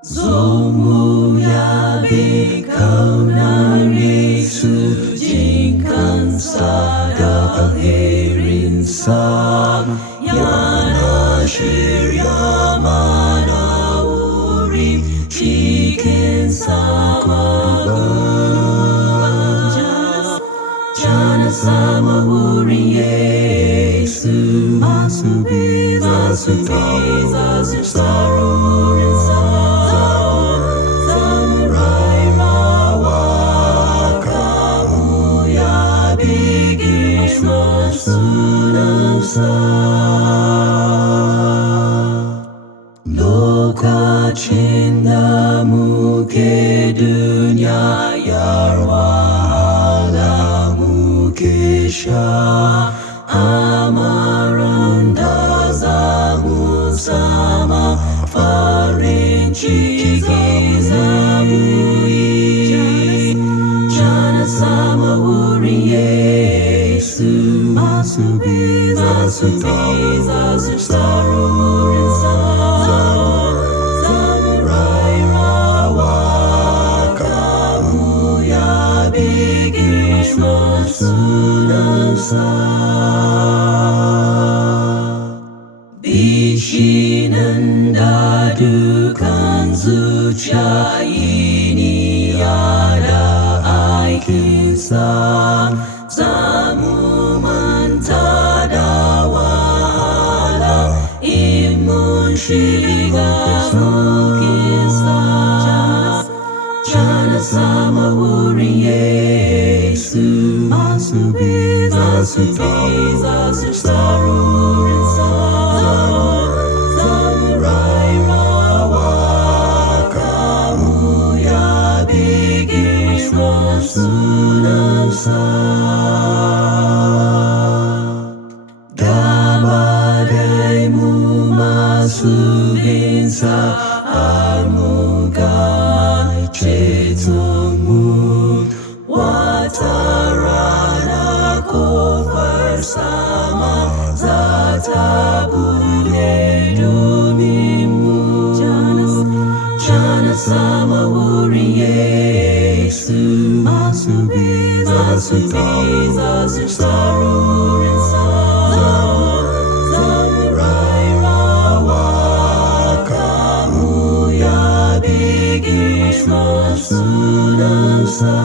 Zomuya bikau ng Yesu jingkan sa dalhirin sa yana shirya manaurim chikin sa maguban jana sama urin Yesu masubiza sutawa sarurin sa Loka cintamu ke dunia yarwahalamu kesha amaran dazamu sama farin cizamu jana sama urin Yesu masubiza sutawa sarurin sa Bishinan dadukan zuciya ini ada aikinsa Zamu manta da wahala imun shiga mukisa Jana sama urin Yesu masubiza sutawa sarurin sa Samurai rawa kamu ya bigis masunan sa Dabadaimu masukin sa almugai cetungmu Wataran aku bersama Zata boleh dumimu Jana sama urin Yesu masubiza sutawa sarurin sa Samurai rawa kamu ya bigis masunan sa